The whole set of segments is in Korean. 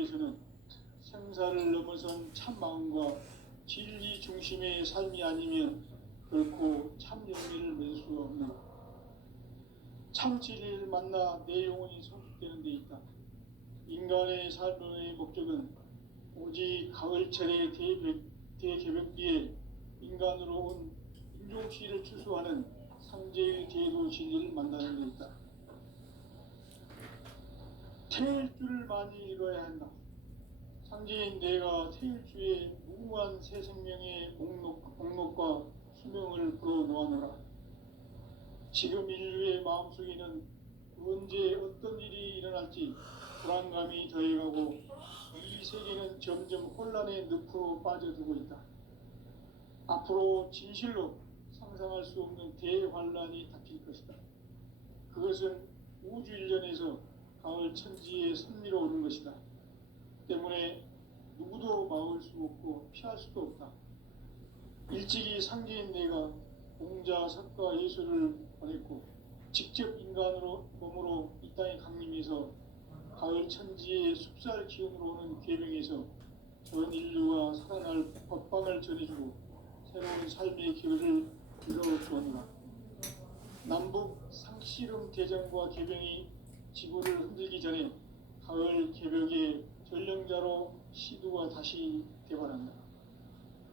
위해서는 생사를 넘어선 참마음과 진리 중심의 삶이 아니면 결코 참 열매를 맺을 수가 없는, 참 진리를 만나 내 영혼이 성숙되는 데 있다. 인간의 삶의 목적은 오직 가을철의 대개벽비에 인간으로 온 인종시를 추수하는 상제의 제도 진리를 만나는 데 있다. 태일 줄을 많이 읽어야 한다. 상제인 내가 태일주의 무궁한 새 생명의 목록과 수명을 불어놓아노라. 지금 인류의 마음속에는 언제 어떤 일이 일어날지 불안감이 더해가고 이 세계는 점점 혼란의 늪으로 빠져들고 있다. 앞으로 진실로 상상할 수 없는 대환란이 닥칠 것이다. 그것은 우주 일련에서 가을 천지의 섭리로 오는 것이다. 때문에 누구도 막을 수 없고 피할 수도 없다. 일찍이 상제인 내가 공자, 석가, 예수를 보냈고 직접 인간으로 몸으로 이 땅에 강림해서 가을 천지의 숲살 기운으로 오는 계명에서 전 인류가 살아날 법방을 전해주고 새로운 삶의 기회를 이뤄주었노라. 남북 상씨름 대전과 개병이 지구를 흔들기 전에 가을 개벽의 전령자로 시두가 다시 개발한다.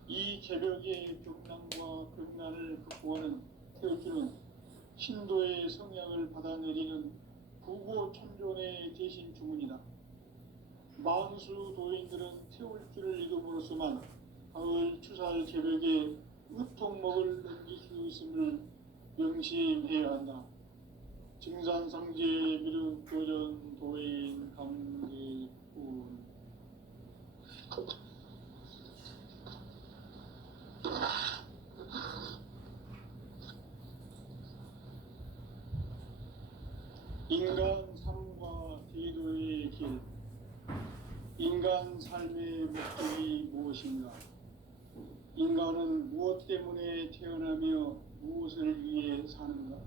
이 개벽의 벽난과 벽난을 극복하는 태울주는 신도의 성향을 받아내리는 부고천존의 대신 주문이다. 만수 도인들은 태울주를 읽음으로써만 가을 추살 개벽에 으통목을 넘길 수 있음을 명심해야 한다. 증산상제 미륵 도전 도인 감개군. 인간 삶과 제도의 길. 인간 삶의 목적이 무엇인가? 인간은 무엇 때문에 태어나며 무엇을 위해 사는가?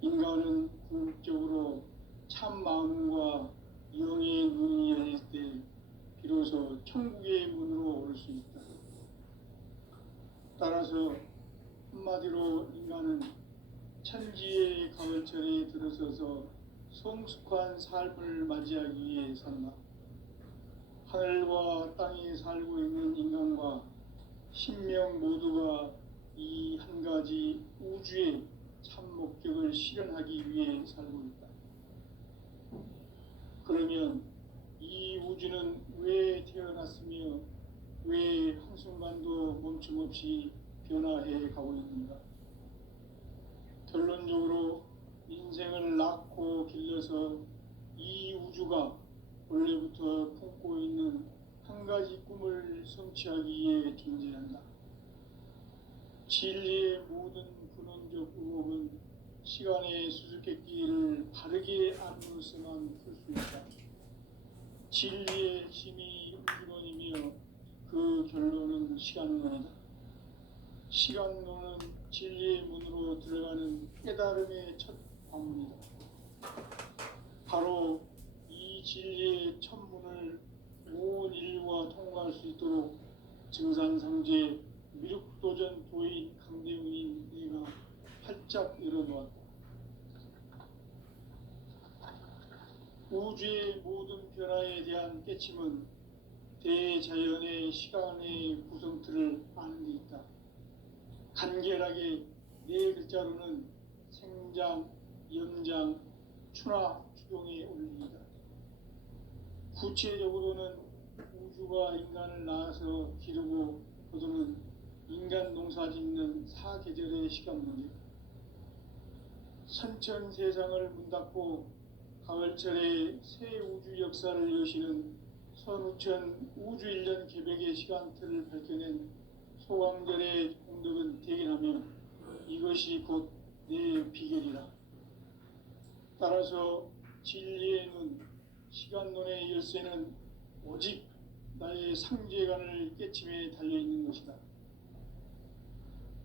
인간은 궁극적으로 참 마음과 영의 눈이 열릴 때 비로소 천국의 문으로 올 수 있다. 따라서 한마디로 인간은 천지의 가을철에 들어서서 성숙한 삶을 맞이하기 위해 산다. 하늘과 땅에 살고 있는 인간과 신명 모두가 이 한 가지 우주의 참 목적을 실현하기 위해 살고 있다. 그러면 이 우주는 왜 태어났으며 왜 한순간도 멈춤없이 변화해 가고 있는가? 결론적으로 인생을 낳고 길러서 이 우주가 원래부터 품고 있는 한 가지 꿈을 성취하기 위해 존재한다. 진리의 모든 근원적 의혹은 시간의 수수께끼를 바르게 알므로서만 풀 수 있다. 진리의 힘이 우주론이며 그 결론은 시간론이다. 시간론은 진리의 문으로 들어가는 깨달음의 첫 관문이다. 바로 이 진리의 첫 문을 온 인류가 통과할 수 있도록 증산상제 미륵도전 도인 강대웅인 내가 활짝 열어놓았다. 우주의 모든 변화에 대한 깨침은 대자연의 시간의 구성틀을 아는 데 있다. 간결하게 네 글자로는 생장, 연장, 추나, 추동의 원리이다. 구체적으로는 우주가 인간을 낳아서 기르고 거두는 인간 농사 짓는 사계절의 시간 문제. 선천 세상을 문 닫고 가을철에 새 우주 역사를 여시는 선우천 우주 1년 개벽의 시간틀을 밝혀낸 소강절의 공덕은 대견하며 이것이 곧 내 비결이라. 따라서 진리의 눈, 시간론의 열쇠는 오직 나의 상제관을 깨침에 달려있는 것이다.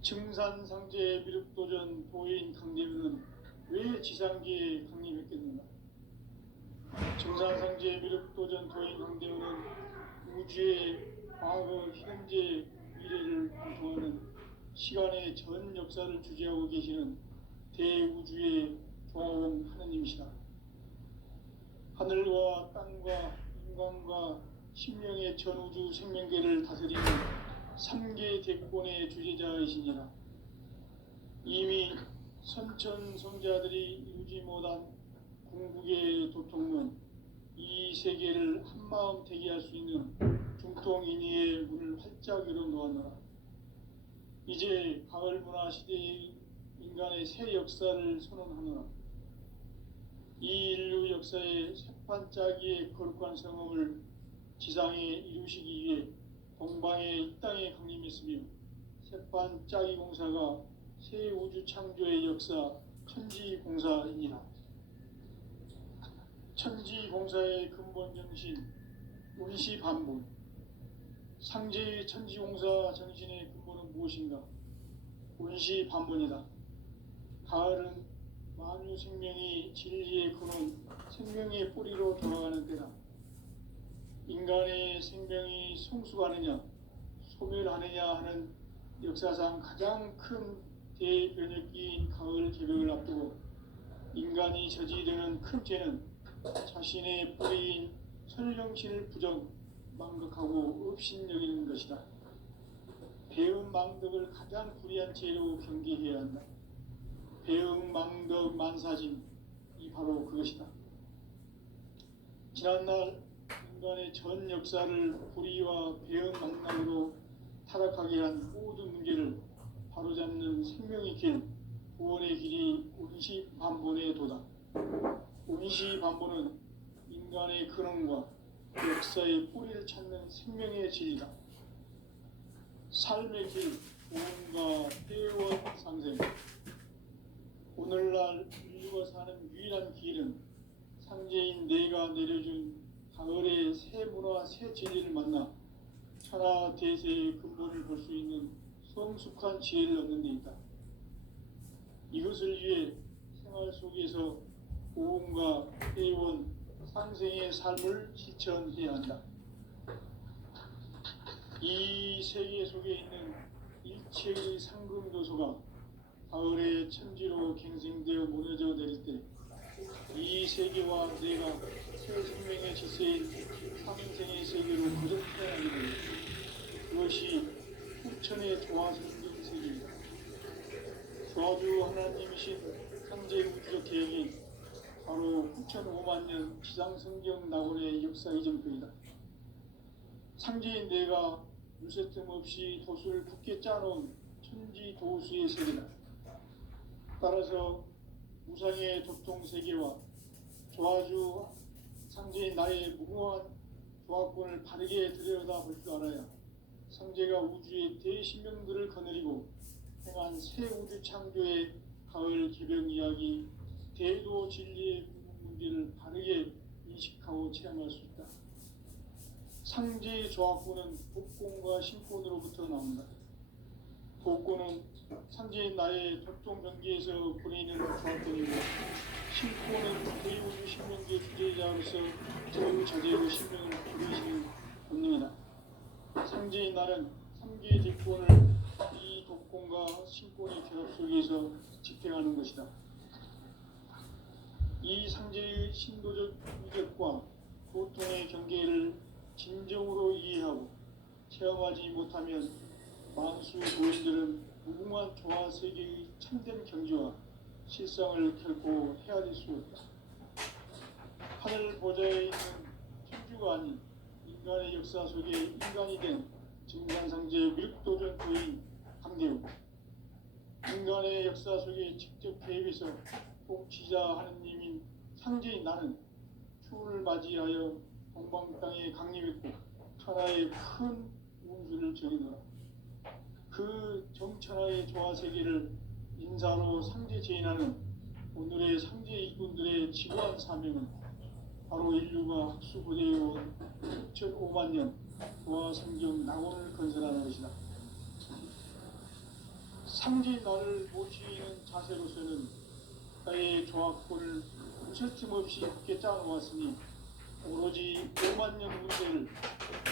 증산상제 미륵도전 도인 강대윤은 왜 지상계에 강림했겠는가? 증산상제 미륵도전 도인 강대우는 우주의 과거, 현재, 미래를 관통하는 시간의 전 역사를 주재하고 계시는 대우주의 조화원 하느님이시다. 하늘과 땅과 인간과 신명의 전우주 생명계를 다스리는 3계 대권의 주재자이시니라. 이미 선천성자들이 이루지 못한 궁극의 도통문, 이 세계를 한마음 되게 할 수 있는 중통인의의 문을 활짝 열어놓았노라. 이제 가을 문화 시대의 인간의 새 역사를 선언하노라. 이 인류 역사의 새판짜기의 거룩한 성음을 지상에 이루시기 위해 동방의 이 땅에 강림했으며, 새판짜기 공사가 새 우주 창조의 역사 천지공사이니라. 천지공사의 근본 정신 운시반본. 상제의 천지공사 정신의 근본은 무엇인가? 운시반본이다. 가을은 만유 생명이 진리의 근원, 생명의 뿌리로 돌아가는 때다. 인간의 생명이 성숙하느냐 소멸하느냐 하는 역사상 가장 큰 대변혁기인 가을 개벽을 앞두고 인간이 저지르는 큰 죄는 자신의 뿌리인 설령신을 부정, 망덕하고 업신여기는 것이다. 배음 망덕을 가장 불의한 죄로 경계해야 한다. 배음 망덕 만사진, 이 바로 그것이다. 지난날 인간의 전 역사를 불의와 배음 망락으로 타락하게 한 모든 문제를 바로잡는 생명의 길, 구원의 길이 운시반본의 도다. 운시반본은 인간의 근원과 역사의 뿌리를 찾는 생명의 진리다. 삶의 길, 구원과 회원 상생. 오늘날 인류가 사는 유일한 길은 상제인 내가 내려준 가을의 새 문화, 새 진리를 만나 천하 대세의 근본을 볼 수 있는 성숙한 지혜를 얻는 데 있다. 이것을 위해 생활 속에서 고음과 회원, 상생의 삶을 실천해야 한다. 이 세계 속에 있는 일체의 상금 요소가 가을의 천지로 갱생되어 무너져 내릴 때 이 세계와 내가 새 생명의 질서인 삼생의 세계로 거듭 태어나게 됩니다. 그것이 후천의 조화성경 세계입니다. 조화주 하나님이신 현재 우주적 계획이 바로 9,500,000년 지상성경 낙원의 역사 이전표이다. 상제인 내가 물새틈 없이 도수를 굳게 짜놓은 천지도수의 세계다. 따라서 무상의 도통세계와 조화주 상제인 나의 무궁한 조화권을 바르게 들여다볼 줄 알아야 상제가 우주의 대신명들을 거느리고 행한 새 우주 창조의 가을 개벽 이야기, 대도 진리의 문제를 바르게 인식하고 체험할 수 있다. 상제의 조화권은 복권과 신권으로부터 나온다. 복권은 상제인 나의 도통 경계에서 보내는 조합권이고, 신권은 대우주 신명계 주제자로서 자유자재로 신명을 부리시는 본능이다. 상제인 나는 3개의 대권을 이 독권과 신권의 결합 속에서 집행하는 것이다. 이 상제의 신도적 위력과 고통의 경계를 진정으로 이해하고 체험하지 못하면 만수 도인들은 무궁한 조화 세계의 참된 경지와 실상을 결코 헤아릴 수 없다. 하늘 보좌에 있는 천주가 아닌 인간의 역사 속에 인간이 된 증관상제 밀도전 도인 강대우, 인간의 역사 속에 직접 개입해서 통치자 하느님인 상제인 나는 추운을 맞이하여 동방 땅에 강림했고 천하의 큰 운수를 정해놓아 그 정천하의 조화 세계를 인사로 상제 제인하는 오늘의 상제 일꾼들의 지구한 사명은 바로 인류가 학수고대해온 6,500,000년 조화 성경 낙원을 건설하는 것이다. 상제 나를 모시는 자세로서는 나의 조화권을 무설틈 없이 굳게 짜놓았으니 오로지 5만 년 문제를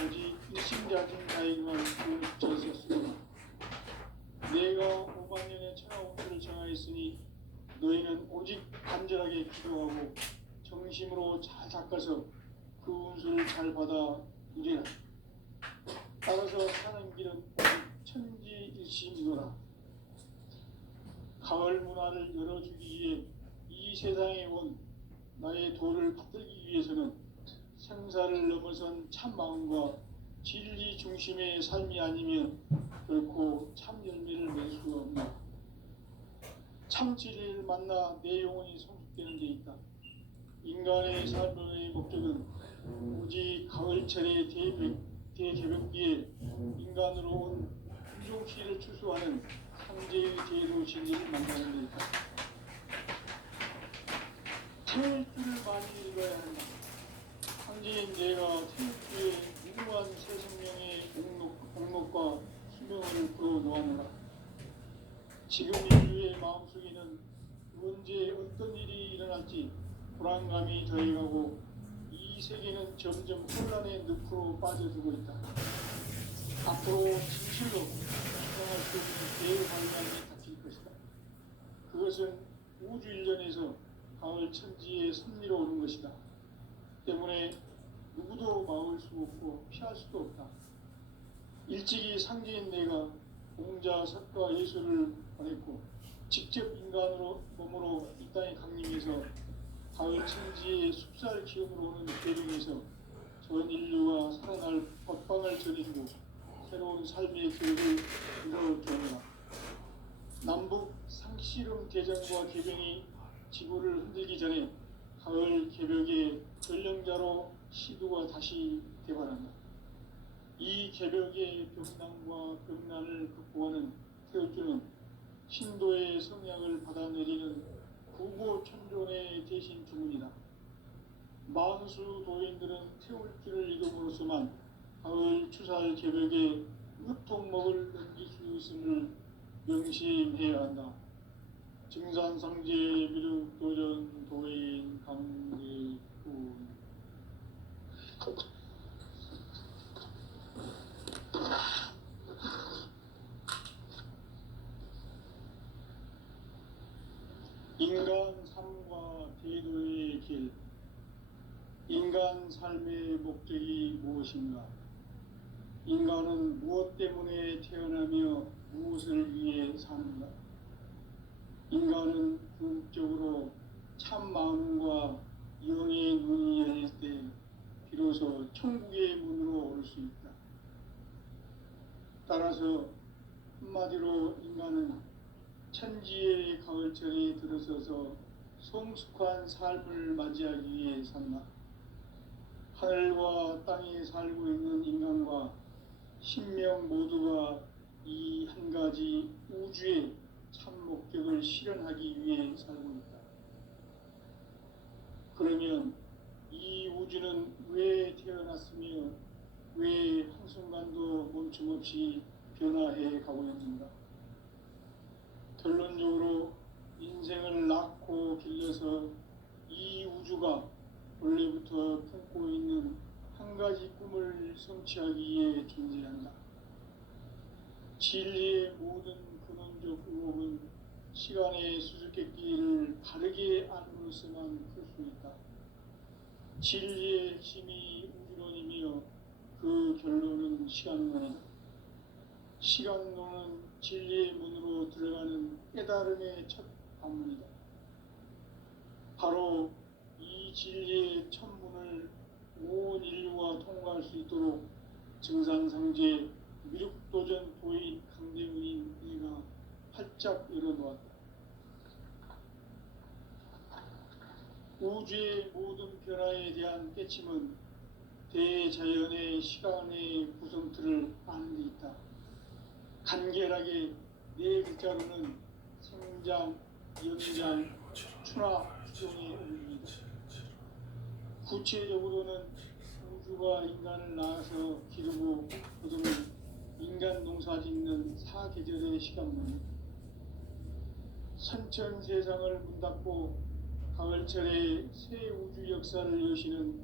오직 일심자진자에게만 붙였었으므로 내가 5만 년의 천하운수를 정하였으니 너희는 오직 간절하게 기도하고 정심으로 잘 닦아서 그 운수를 잘 받아 누리라. 따라서 사는 길은 오직 천지일심이노라. 가을 문화를 열어주기 위해 이 세상에 온 나의 도를 받들기 위해서는 생사를 넘어선 참 마음과 진리 중심의 삶이 아니면 결코 참 열매를 맺을 수가 없다. 참 진리를 만나 내 영혼이 성숙되는 데 있다. 인간의 삶의 목적은 오직 가을철의 대개벽기에 인간으로 온 인종시를 추수하는 상제의 제도 진리를 만나는 데 있다. 태울 줄을 많이 읽어야 한다. 상제인 내가 태울주에 무궁한 새 생명의 목록과 수명을 불어놓았노라. 지금 인류의 마음속에는 언제 어떤 일이 일어날지 불안감이 더해가고 이 세계는 점점 혼란의 늪으로 빠져들고 있다. 앞으로 진실로 주장할 수 없는 대환란이 닥칠 것이다. 그것은 우주 일련에서 가을 천지의 섭리로 오는 것이다. 때문에 누구도 막을 수 없고 피할 수도 없다. 일찍이 상제인 내가 공자, 석가, 예수를 보냈고 직접 인간으로 몸으로 이 땅에 강림해서 가을 천지의 숲살 기운으로 오는 대륙에서 전 인류가 살아날 법방을 전해주고 새로운 삶의 기회를 이뤄주노라. 남북 상씨름 대전과 개병이 지구를 흔들기 전에 가을 개벽의 전령자로 시두가 다시 개발한다. 이 개벽의 병난과 병난을 극복하는 태울주는 신도의 성약을 받아내리는 구고천존의 대신 주문이다. 만수 도인들은 태울주를 이름으로서만 가을 추살 개벽의 으통목을 넘길 수 있음을 명심해야 한다. 증산상제 미륵도전 도인 강대군. 인간 삶과 대도의 길. 인간 삶의 목적이 무엇인가? 인간은 무엇 때문에 태어나며 무엇을 위해 사는가? 인간은 궁극적으로 참 마음과 영의 눈이 열릴 때 비로소 천국의 문으로 오를 수 있다. 따라서 한마디로 인간은 천지의 가을철에 들어서서 성숙한 삶을 맞이하기 위해 산다. 하늘과 땅에 살고 있는 인간과 신명 모두가 이 한 가지 우주의 참 목적을 실현하기 위해 살고 있다. 그러면 이 우주는 왜 태어났으며 왜 한순간도 멈춤없이 변화해 가고 있는가? 결론적으로 인생을 낳고 길러서 이 우주가 원래부터 품고 있는 한 가지 꿈을 성취하기 위해 존재한다. 진리의 모든 근원적 의혹은 시간의 수수께끼를 바르게 안으로서만 풀 수 있다. 진리의 핵심이 우주론이며 그 결론은 시간론이다. 시간론은 진리의 문으로 들어가는 깨달음의 첫 관문이다. 바로 이 진리의 첫 문을 온 인류가 통과할 수 있도록 증산상제 미륵도전 도인 강대훈인 내가 활짝 열어놓았다. 우주의 모든 변화에 대한 깨침은 대자연의 시간의 구성틀을 아는 데 있다. 간결하게 네 글자로는 생장, 연장, 추나, 추종의 의미이다. 구체적으로는 우주가 인간을 낳아서 기르고 거두는 인간 농사 짓는 사계절의 시간문이다. 선천 세상을 문 닫고 가을철에 새 우주 역사를 여시는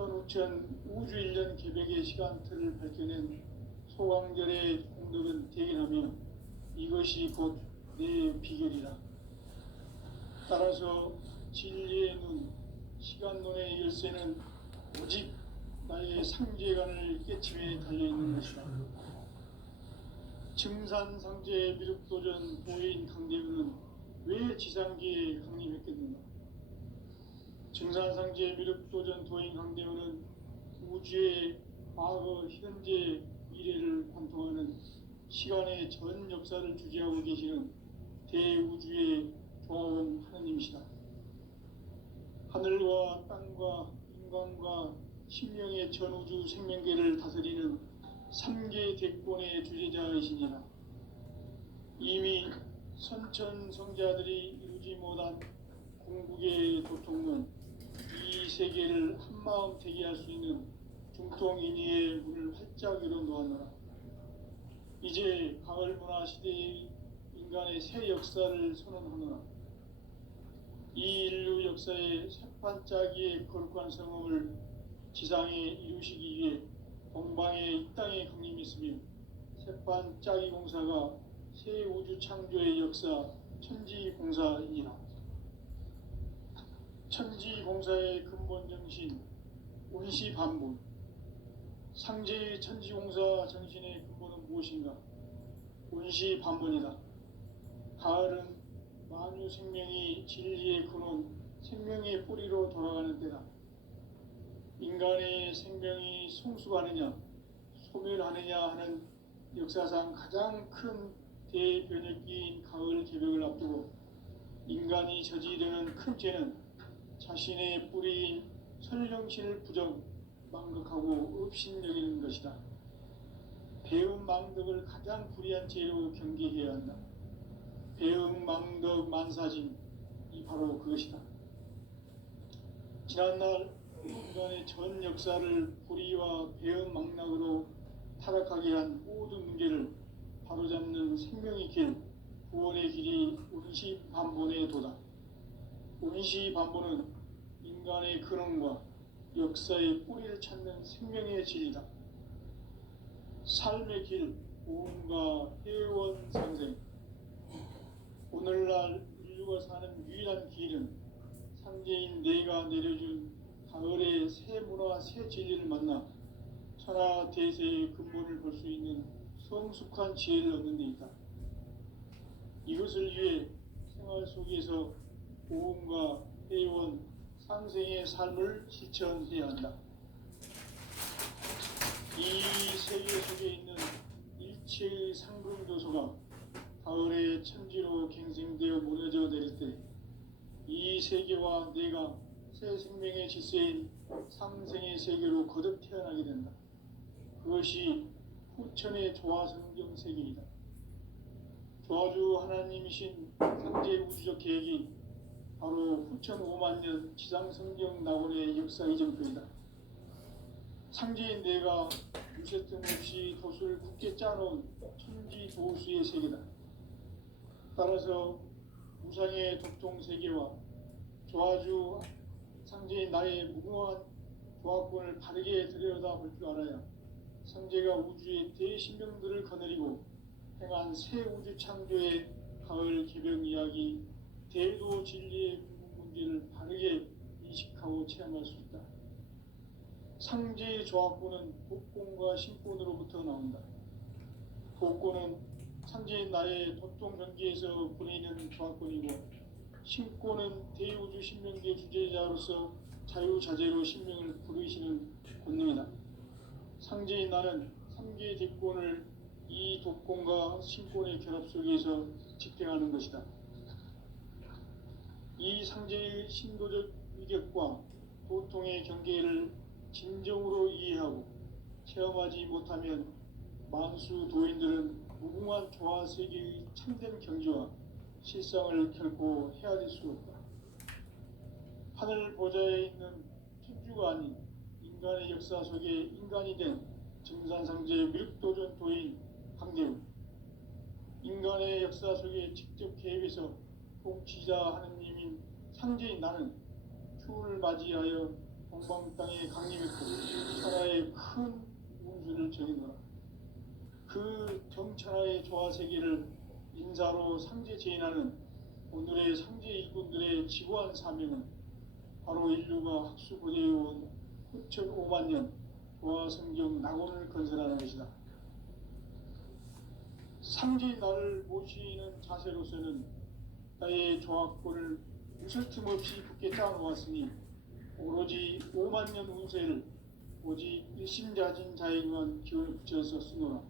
천우천 우주일년 개벽의 시간틀을 밝혀낸 소광절의 공덕은 대견하며 이것이 곧 내 비결이라. 따라서 진리의 눈, 시간론의 열쇠는 오직 나의 상제관을 깨침에 달려있는 것이다. 증산상제 미륵도전 도인 강대우는 왜 지상기에 강림했겠는가? 증산상제 미륵도전 도인 강대우는 우주의 과거, 현재, 미래를 관통하는 시간의 전 역사를 주재하고 계시는 대우주의 조화원 하느님이시다. 하늘과 땅과 인간과 신명의 전우주 생명계를 다스리는 삼계 대권의 주제자이시니라. 이미 선천성자들이 이루지 못한 궁극의 도통론, 이 세계를 한마음 되게 할 수 있는 중통인의의 문을 활짝 열어놓았노라. 이제 가을 문화 시대의 인간의 새 역사를 선언하노라. 이 인류 역사의 새반짝이의 거룩한 성음을 지상에 이루시기 위해 동방의 이 땅에 강림했으며 새반짝이 공사가 새 우주 창조의 역사 천지공사이니라. 천지공사의 근본 정신 온시반분. 상제의 천지공사 정신의 근본은 무엇인가? 온시반분이다. 가을은 만유 생명이 진리의 근원, 생명의 뿌리로 돌아가는 때다. 인간의 생명이 성숙하느냐, 소멸하느냐 하는 역사상 가장 큰 대변혁기인 가을 개벽을 앞두고 인간이 저지르는 큰 죄는 자신의 뿌리인 설령신을 부정, 망극하고 업신여기는 것이다. 배음 망덕을 가장 불의한 죄로 경계해야 한다. 배음 망덕 만사진, 이 바로 그것이다. 지난날 인간의 전 역사를 불의와 배음 망락으로 타락하게 한 모든 문제를 바로잡는 생명의 길, 구원의 길이 온시반본의 도다. 온시반본은 인간의 근원과 역사의 뿌리를 찾는 생명의 진리다. 삶의 길, 고음과 회원 상생. 오늘날 인류가 사는 유일한 길은 상제인 내가 내려준 가을의 새 문화, 새 진리를 만나 천하 대세의 근본을 볼 수 있는 성숙한 지혜를 얻는 데 있다. 이것을 위해 생활 속에서 고음과 회원, 상생의 삶을 실천해야 한다. 이 세계 속에 있는 일체의 상금도서가 가을의 천지로 갱생되어 무너져 내릴 때 이 세계와 내가 새 생명의 질서인 상생의 세계로 거듭 태어나게 된다. 그것이 후천의 조화성경 세계이다. 조화주 하나님이신 상제 우주적 계획이 바로 후천 5만 년 지상성경 낙원의 역사 이정표이다. 상제인 내가 무쇠 틈 없이 돛을 굳게 짜놓은 천지도수의 세계다. 따라서 무상의 도통세계와 조화주 상제인 나의 무궁한 조화권을 바르게 들여다볼 줄 알아야 상제가 우주의 대신명들을 거느리고 행한 새 우주 창조의 가을 개벽 이야기, 대도 진리의 문제를 바르게 인식하고 체험할 수 있다. 상제의 조화권은 복권과 신권으로부터 나온다. 복권은 상제인 나의 도통 경계에서 보내는 조화권이고, 신권은 대우주 신명계 주제자로서 자유자재로 신명을 부르시는 권능이다. 상제인 나는 3개의 대권을 이 도권과 신권의 결합 속에서 집행하는 것이다. 이 상제의 신도적 위격과 도통의 경계를 진정으로 이해하고 체험하지 못하면 만수 도인들은 무궁한 조화 세계의 참된 경지와 실상을 결코 헤아릴 수 없다. 하늘 보좌에 있는 천주가 아닌 인간의 역사 속에 인간이 된 증산상제 미륵도전 도인 강대우, 인간의 역사 속에 직접 개입해서 통치자 하느님인 상제인 나는 추를 맞이하여 동방 땅에 강림했고 천하의 큰 운수를 정해놓아 그 정천하의 조화세계를 인사로 상제 제인하는 오늘의 상제 일꾼들의 지고한 사명은 바로 인류가 학수고대해온 후천 5만 년 조화성경 낙원을 건설하는 것이다. 상제의 나를 모시는 자세로서는 나의 조합권을 무설틈 없이 굳게 짜놓았으니 오로지 5만 년 운세를 오직 일심자진 자에게만 기운을 붙여서 쓰노라.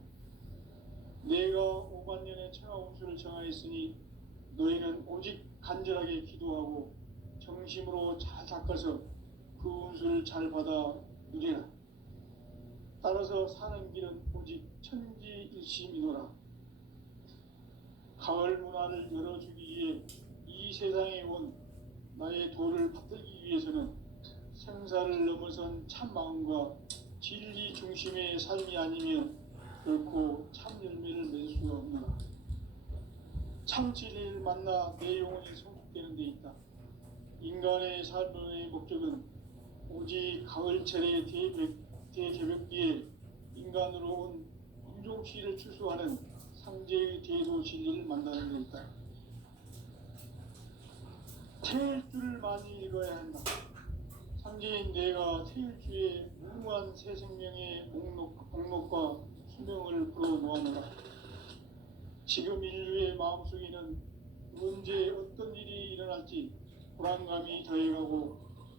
내가 5만 년의 천하 운수를 정하였으니 너희는 오직 간절하게 기도하고 정심으로 잘 닦아서 그 운수를 잘 받아 누리라. 따라서 사는 길은 오직 천지일심이노라. 가을 문화를 열어주기 위해 이 세상에 온 나의 도를 받들기 위해서는 생사를 넘어선 참 마음과 진리 중심의 삶이 아니면 결코 참 열매를 맺을 수가 없노라. 참 진리를 만나 내 영혼이 성숙되는 데 있다. 인간의 삶의 목적은 오직 가을철의 대개벽기에 인간으로 온 인종시를 추수하는 상제의 대도 진리를 만나는 데 있다. 태일주를 많이 읽어야 한다. 상제인 내가 태일주의 무궁한 새 생명의 목록과 수명을 풀어놓아노라. 지금 인류의 마음속에는 언제 어떤 일이 일어날지 불안감이 더해가고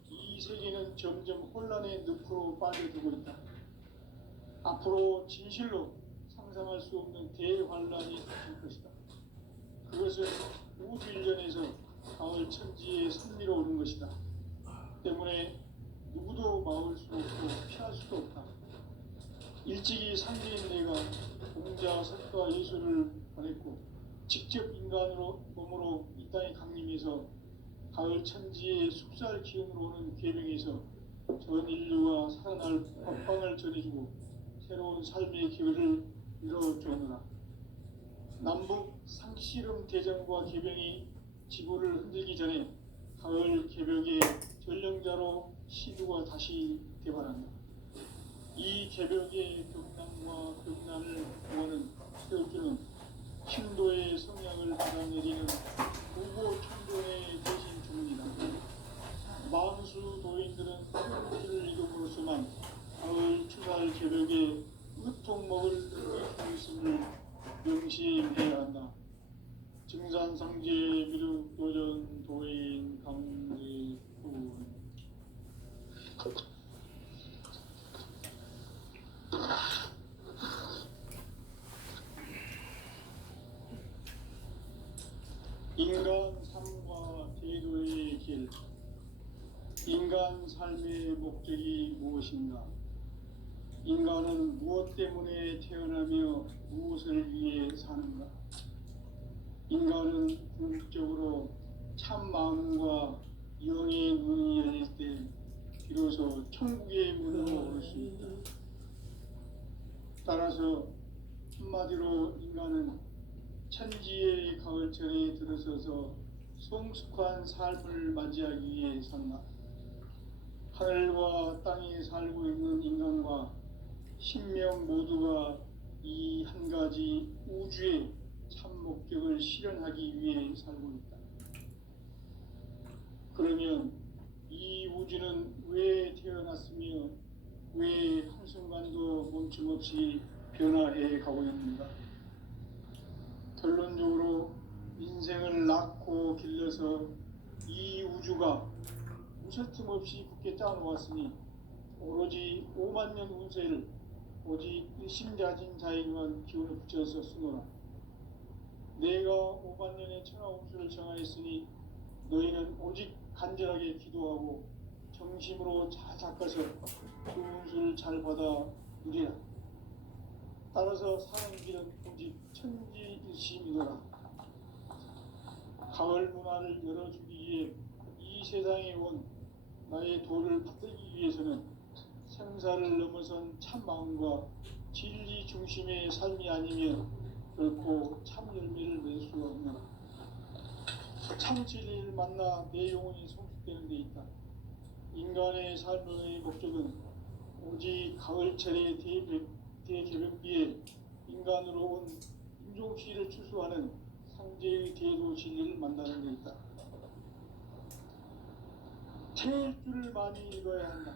이 세계는 점점 혼란의 늪으로 빠져들고 있다. 앞으로 진실로 상상할 수 없는 대환란이 닥칠 것이다. 그것은 우주 일련에서 가을 천지에 선미로 오는 것이다. 때문에 누구도 막을 수 없고 피할 수도 없다. 일찍이 상제인 내가 공자, 석가, 예수를 보냈고 직접 인간으로 몸으로 이 땅에 강림해서 가을 천지의 숙살 기운으로 오는 계명에서 전 인류가 살아날 법방을 전해주고 새로운 삶의 기회를 이뤄주느라. 남북 상씨름 대전과 개병이 지구를 흔들기 전에 가을 개벽의 전령자로 시두가 다시 개발한다. 이 개벽의 격난과 격난을 구하는 태울주는 신도의 성향을 받아내리는 무고 천도의 대신 주문이다. 만수 도인들은 태울주를 이름으로서만 가을 추살 개벽의 으통먹을 느끼고 있음을 명심해야 한다. 증산상제 미륵도전 도인 강대군. 인간 삶과 제도의 길. 인간 삶의 목적이 무엇인가? 인간은 무엇 때문에 태어나며 무엇을 위해 사는가? 인간은 궁극적으로 참 마음과 영의 눈이 열릴 때 비로소 천국의 문으로 올 수 있다. 따라서 한마디로 인간은 천지의 가을철에 들어서서 성숙한 삶을 맞이하기 위해 산다. 하늘과 땅에 살고 있는 인간과 신명 모두가 이 한 가지 우주의 참 목적을 실현하기 위해 살고 있다. 그러면 이 우주는 왜 태어났으며 왜 한순간도 멈춤없이 변화해 가고 있는가? 결론적으로 인생을 낳고 길러서 이 우주가 무설틈 없이 굳게 짜놓았으니 오로지 5만 년 운세를 오직 일심자진 자에게만 기운을 붙여서 쓰노라. 내가 5만 년의 천하 운수를 정하였으니 너희는 오직 간절하게 기도하고 정심으로 잘 닦아서 그 운수를 잘 받아 누리라. 따라서 사는 길은 오직 천지일심이노라. 가을 문화를 열어주기 위해 이 세상에 온 나의 도를 받들기 위해서는 생사를 넘어선 참 마음과 진리 중심의 삶이 아니면 결코 참 열매를 맺을 수가 없노라. 참 진리를 만나 내 영혼이 성숙되는 데 있다. 인간의 삶의 목적은 오직 가을철의 대개벽비에 인간으로 온 인종시를 추수하는 상제의 대도 진리를 만나는 데 있다. 태일주를 많이 읽어야 한다.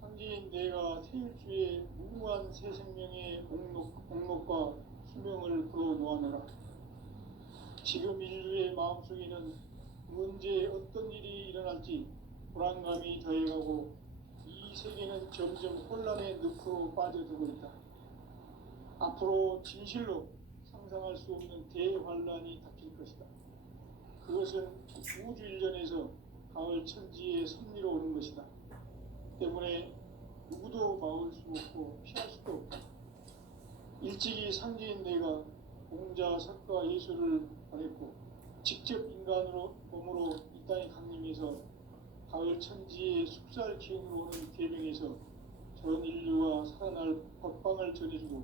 상제인 내가 태일주의 무궁한 새 생명의 옥록과 수명을 불어놓아노라. 지금 인류의 마음속에는 언제 어떤 일이 일어날지 불안감이 더해가고 이 세계는 점점 혼란의 늪으로 빠져들고 있다. 앞으로 진실로 상상할 수 없는 대환란이 닥칠 것이다. 그것은 우주 일련에서 가을 천지의 섭리로 오는 것이다. 때문에 누구도 막을 수 없고 피할 수도 없다. 일찍이 상제인 내가 공자, 석가, 예수를 보냈고 직접 인간으로 몸으로 이 땅에 강림해서 가을 천지의 숙살 기운으로 오는 계명에서 전 인류와 살아날 법방을 전해주고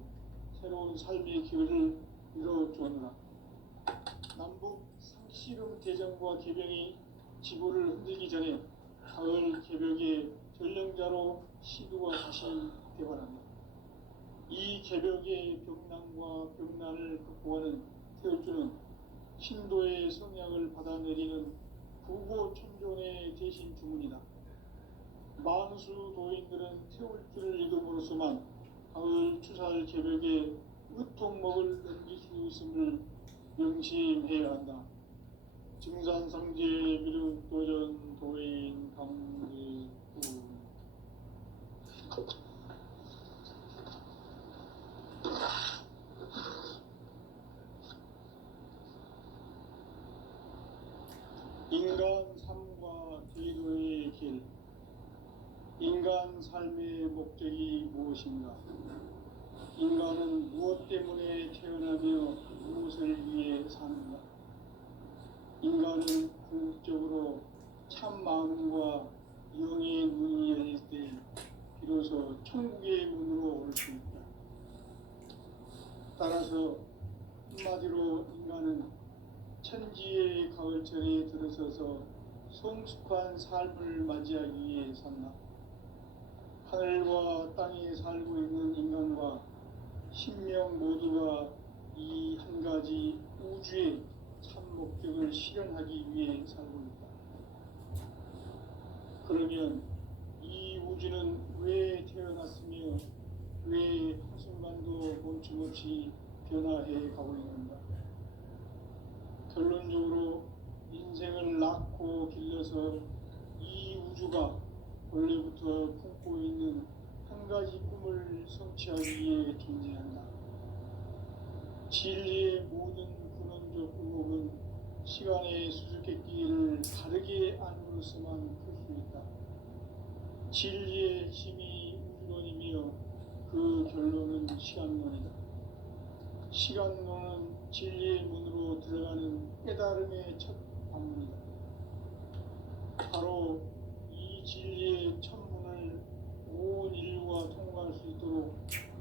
새로운 삶의 기회를 이뤄주었노라. 남북 상씨름 대전과 개병이 지구를 흔들기 전에 가을 개벽의 전령자로 시두가 다시 개발한다. 이 개벽의 벽난과 벽난을 극복하는 태울주는 신도의 성약을 받아내리는 부고천존의 대신 주문이다. 만수 도인들은 태울주를 읽음으로써만 가을 추살 개벽의 으통목을 넘길 수 있음을 명심해야 한다. 증산상제 미륵도전 도인 강제구 인간 삶과 제도의 길. 인간 삶의 목적이 무엇인가? 인간은 무엇 때문에 태어나며 무엇을 위해 사는가? 인간은 궁극적으로 참 마음과 영의 문이 열릴 때 비로소 천국의 문으로 올 수 있다. 따라서 한마디로 인간은 천지의 가을철에 들어서서 성숙한 삶을 맞이하기 위해 산다. 하늘과 땅에 살고 있는 인간과 신명 모두가 이 한 가지 우주의 참 목적을 실현하기 위해 살고 있다. 그러면 이 우주는 왜 태어났으며 왜 한순간도 멈춤없이 변화해 가고 있는가? 결론적으로 인생을 낳고 길러서 이 우주가 원래부터 품고 있는 한 가지 꿈을 성취하기 위해 존재한다. 진리의 모든 근원적 의혹은 시간의 수수께끼를 다르게 안으로서만 풀 수 있다. 진리의 힘이 우주론이며 그 결론은 시간론이다. 시간론은 진리의 문으로 들어가는 깨달음의 첫 방문이다. 바로 이 진리의 첫문을 온 인류가 통과할 수 있도록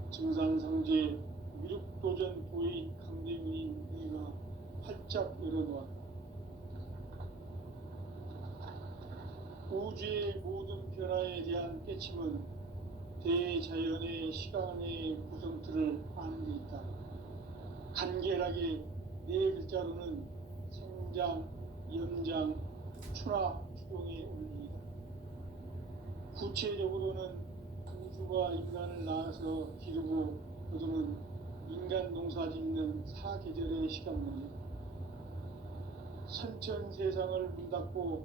증산상제 미륵도전 도인 강대문인 내가 활짝 열어놓았다. 우주의 모든 변화에 대한 깨침은 대자연의 시간의 구성틀을 아는 데 있다. 간결하게 네 글자로는 생장, 연장, 추나, 추동의 원리이다. 구체적으로는 우주가 인간을 낳아서 기르고 거두는 인간 농사 짓는 사계절의 시간론이다. 선천 세상을 문 닫고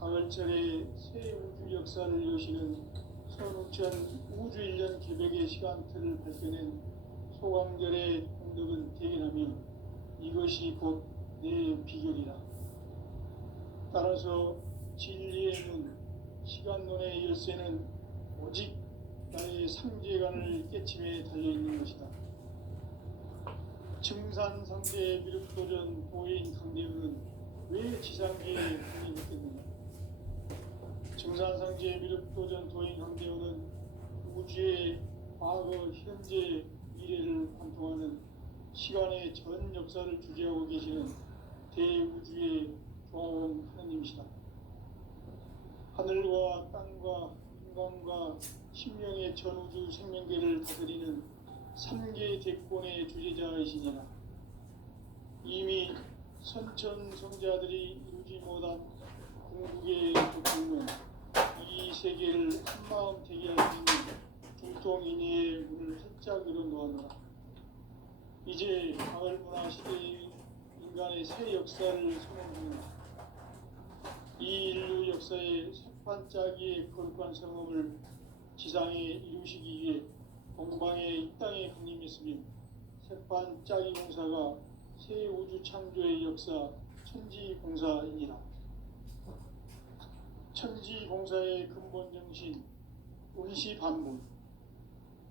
가을철에 새 우주 역사를 여시는 선우천 우주일년 개벽의 시간틀을 발견한 소강절의 공덕은 대견하며 이것이 곧 내 비결이라. 따라서 진리의 문, 시간론의 열쇠는 오직 나의 상제관을 깨침에 달려있는 것이다. 증산상제 미륵도전 도인 강대우는 왜 지상계에 군입했겠는가? 증산상제 미륵도전 도인 강대우는 우주의 과거, 현재, 미래를 관통하는 시간의 전 역사를 주재하고 계시는 대우주의 조화원 하느님이시다. 하늘과 땅과 인간과 신명의 전우주 생명계를 다스리는 삼계 대권의 주제자이시니라. 이미 선천성자들이 이루지 못한 궁극의 도움은 이 세계를 한마음 되게 할 수 있는 중통인의의 문을 활짝 열어놓았노라. 이제 가을 문화 시대의 인간의 새 역사를 선언합니다. 이 인류 역사의 새반짝이의 거룩한 성험을 지상에 이루시기 위해 동방의 이 땅에 강림했으며 새반짝이 공사가 새 우주 창조의 역사 천지공사이니라. 천지공사의 근본 정신 운시반본.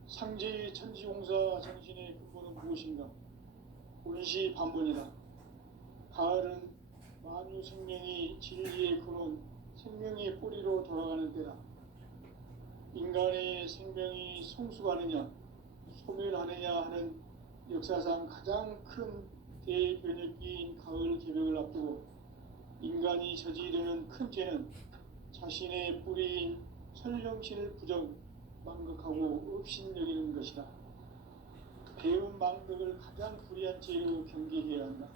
상제의 천지공사 정신의 근본은 무엇인가? 운시반본이다. 가을은 만유 생명이 진리의 근원, 생명의 뿌리로 돌아가는 때다. 인간의 생명이 성숙하느냐, 소멸하느냐 하는 역사상 가장 큰 대변혁기인 가을 개벽을 앞두고 인간이 저지르는 큰 죄는 자신의 뿌리인 설령신을 부정, 망극하고 업신여기는 것이다. 배음 망덕을 가장 불의한 죄로 경계해야 한다.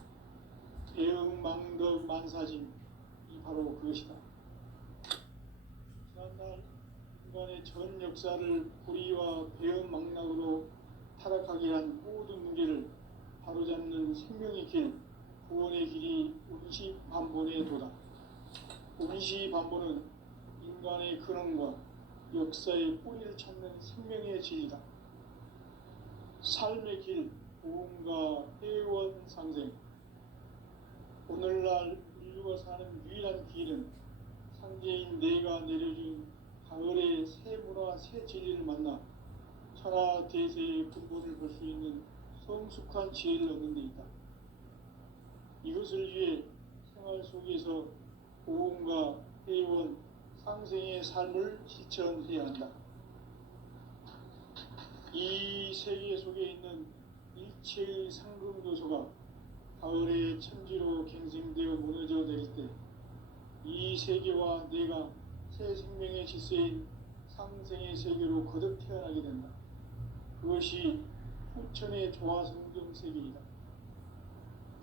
배음 망덕 만사진, 이 바로 그것이다. 지난날 인간의 전 역사를 불의와 배음 망락으로 타락하게 한 모든 문제를 바로잡는 생명의 길, 구원의 길이 운시반본의 도다. 운시반본은 인간의 근원과 역사의 뿌리를 찾는 생명의 진리다. 삶의 길, 보험과 회원 상생. 오늘날 인류가 사는 유일한 길은 상제인 내가 내려준 가을의 새 문화, 새 진리를 만나 천하 대세의 근본을 볼 수 있는 성숙한 지혜를 얻는 데 있다. 이것을 위해 생활 속에서 보험과 회원, 상생의 삶을 실천해야 한다. 이 세계 속에 있는 일체의 상금 요소가 가을의 천지로 갱생되어 무너져 내릴 때 이 세계와 내가 새 생명의 질서인 상생의 세계로 거듭 태어나게 된다. 그것이 후천의 조화성경 세계이다.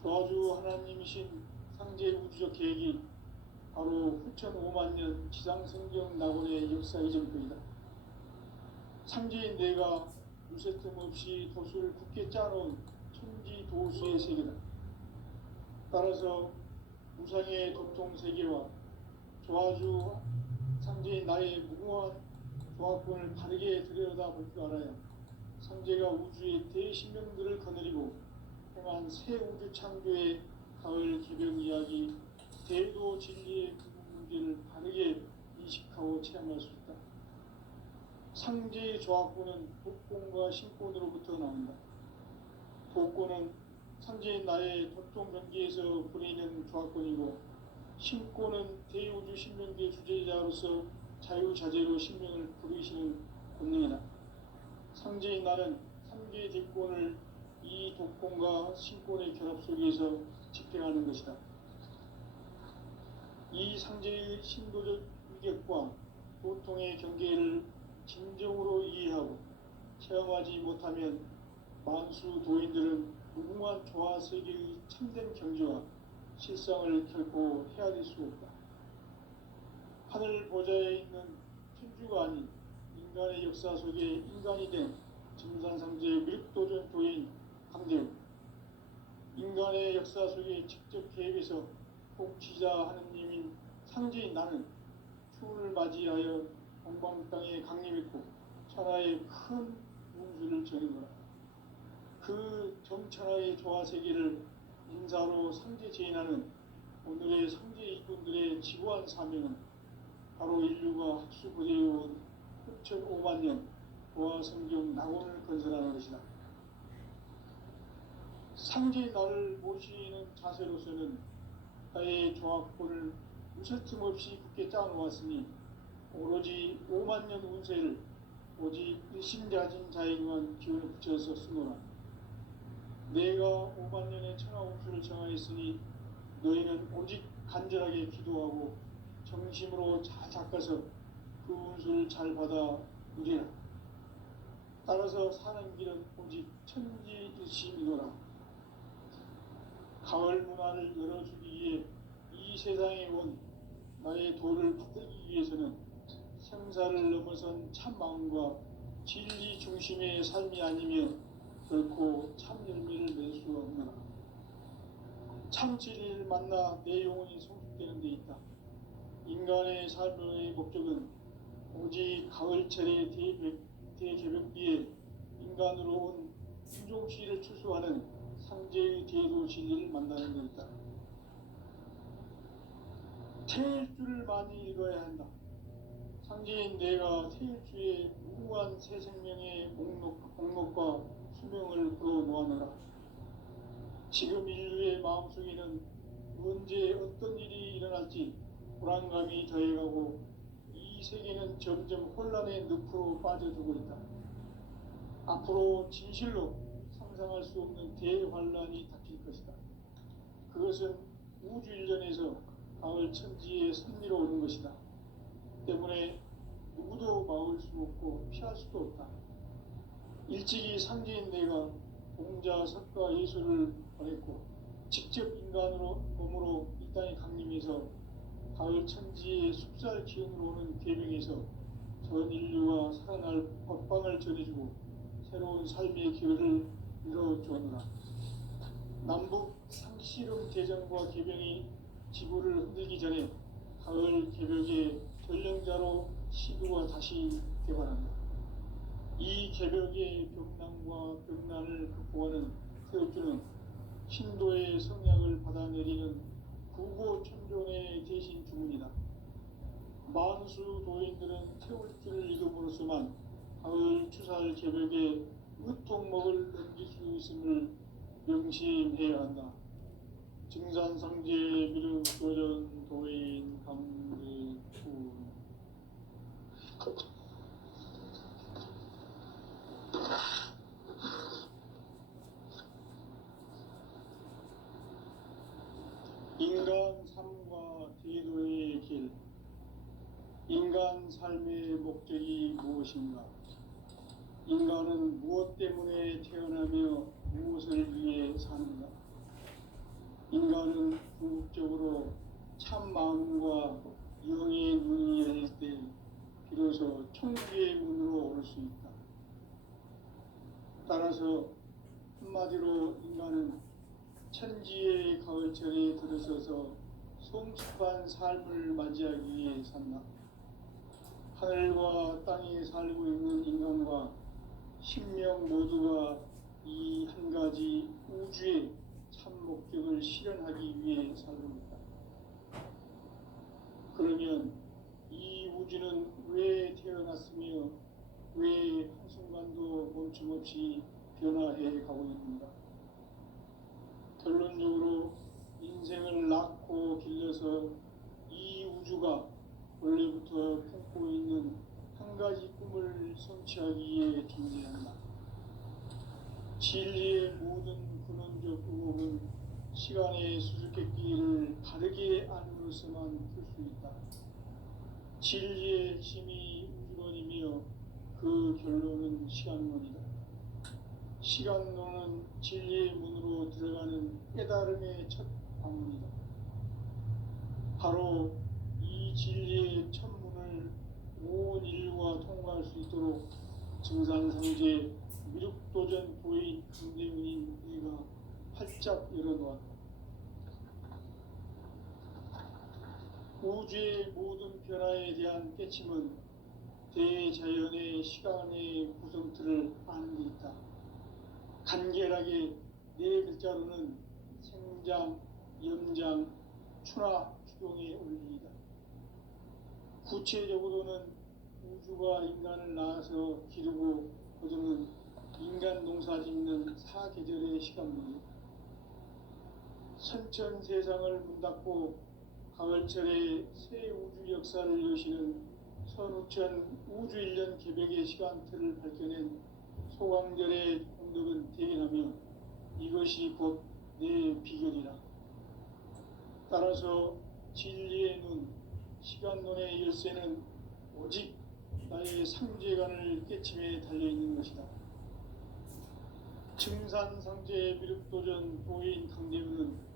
조화주 하나님이신 상제 우주적 계획이 바로 후천 5만 년 지상성경 낙원의 역사 이전부이다. 상제인 내가 무쇠 틈 없이 도수를 굳게 짜놓은 천지 도수의 세계다. 따라서 무상의 도통 세계와 조화주 상제인 나의 무궁한 조화권을 바르게 들여다볼 줄 알아야 상제가 우주의 대신명들을 거느리고 행한 새 우주 창조의 가을 개벽 이야기, 대도 진리의 근본 문제를 바르게 인식하고 체험할 수 있다. 상제의 조화권은 독권과 신권으로부터 나온다. 독권은 상제인 나의 도통 경계에서 부리는 조화권이고, 신권은 대우주 신명계 주제자로서 자유자재로 신명을 부르시는 권능이다. 상제인 나는 3개의 대권을 이 독권과 신권의 결합 속에서 집행하는 것이다. 이 상제의 신도적 위격과 도통의 경계를 진정으로 이해하고 체험하지 못하면 만수 도인들은 무궁한 조화 세계의 참된 경지와 실상을 결코 헤아릴 수 없다. 하늘 보좌에 있는 천주가 아닌 인간의 역사 속에 인간이 된 증산상제의 밀도전 도인 강대우, 인간의 역사 속에 직접 계획해서 통치자 하느님인 상제인 나는 추운을 맞이하여 동방 땅에 강림했고 천하의 큰 문수를 정해노라. 그 정천하의 조화세계를 인사로 상제 제인하는 오늘의 상제 일꾼들의 지구한 사명은 바로 인류가 학수부대해온 6,5만 년 조화성경 낙원을 건설하는 것이다. 상제의 나를 모시는 자세로서는 나의 조화권을 무설틈 없이 굳게 짜놓았으니 오로지 5만 년 운세를 오직 일심자진 자에게만 기운을 붙여서 쓰노라. 내가 5만 년의 천하 운수를 정하였으니 너희는 오직 간절하게 기도하고 정심으로 잘 닦아서 그 운수를 잘 받아 누리라. 따라서 사는 길은 오직 천지일심이노라. 가을 문화를 열어주기 위해 이 세상에 온 나의 도를 받들기 위해서는 생사를 넘어선 참 마음과 진리 중심의 삶이 아니면 결코 참 열매를 맺을 수 없노라. 참 진리를 만나 내 영혼이 성숙되는 데 있다. 인간의 삶의 목적은 오직 가을철의 대개벽비에 인간으로 온 인종시를 추수하는 상제의 대도 진리를 만나는 데 있다. 태일주를 많이 읽어야 한다. 상제인 내가 태일주의 무궁한 새 생명의 목록과 수명을 풀어놓아노라. 지금 인류의 마음속에는 언제 어떤 일이 일어날지 불안감이 더해가고 이 세계는 점점 혼란의 늪으로 빠져들고 있다. 앞으로 진실로 상상할 수 없는 대환란이 닥칠 것이다. 그것은 우주 일련에서 가을 천지의 섭리로 오는 것이다. 때문에 누구도 막을 수 없고 피할 수도 없다. 일찍이 상제인 내가 공자, 석가, 예수를 보냈고 직접 인간으로 몸으로 이 땅에 강림해서 가을 천지의 숲살 기운으로 오는 계명에서 전 인류가 살아날 법방을 전해주고 새로운 삶의 기회를 이뤄주었노라. 남북 상씨름 대전과 계명이 지구를 흔들기 전에 가을 개벽의 전령자로 시두가 다시 개발한다. 이 개벽의 벽난과 벽난을 극복하는 태엽주는 신도의 성약을 받아내리는 구고천존의 대신 주문이다. 만수 도인들은 태울주를 읽음으로써만 가을 추살 개벽의 으통목을 넘길 수 있음을 명심해야 한다. 증산상제 미륵도전 도인 강대구. 인간 삶과 대도의 길. 인간 삶의 목적이 무엇인가? 인간은 무엇 때문에 태어나며 무엇을 위해 사는가? 인간은 궁극적으로 참 마음과 영의 눈이 열릴 때 비로소 천국의 문으로 오를 수 있다. 따라서 한마디로 인간은 천지의 가을철에 들어서서 성숙한 삶을 맞이하기 위해 산다. 하늘과 땅에 살고 있는 인간과 신명 모두가 이 한 가지 우주의 참 목적을 실현하기 위해 살고 있다. 그러면 이 우주는 왜 태어났으며 왜 한순간도 멈춤없이 변화해 가고 있는가? 결론적으로 인생을 낳고 길러서 이 우주가 원래부터 품고 있는 한 가지 꿈을 성취하기 위해 존재한다. 진리의 모든 근원적 의혹은 시간의 수수께끼를 바르게 알므로서만 풀 수 있다. 진리의 핵심이 우주론이며 그 결론은 시간론이다. 시간론은 진리의 문으로 들어가는 깨달음의 첫 방문이다. 바로 이 진리의 첫 문을 온 인류가 통과할 수 있도록 증산상제 미륵도전 도인 강대문인 내가 활짝 열어놓았다. 우주의 모든 변화에 대한 깨침은 대자연의 시간의 구성틀을 아는 데 있다. 간결하게 네 글자로는 생장, 염장, 추나 추동의 원리이다. 구체적으로는 우주가 인간을 낳아서 기르고 거두는 인간 농사 짓는 사계절의 시간문이다. 선천 세상을 문 닫고 가을철에 새 우주 역사를 여시는 선우천 우주 1년 개벽의 시간틀을 밝혀낸 소강절의 공덕은 대견하며 이것이 곧 내 비결이라. 따라서 진리의 눈, 시간론의 열쇠는 오직 나의 상제관을 깨침에 달려있는 것이다. 증산상제 미륵도전 보인 강대우는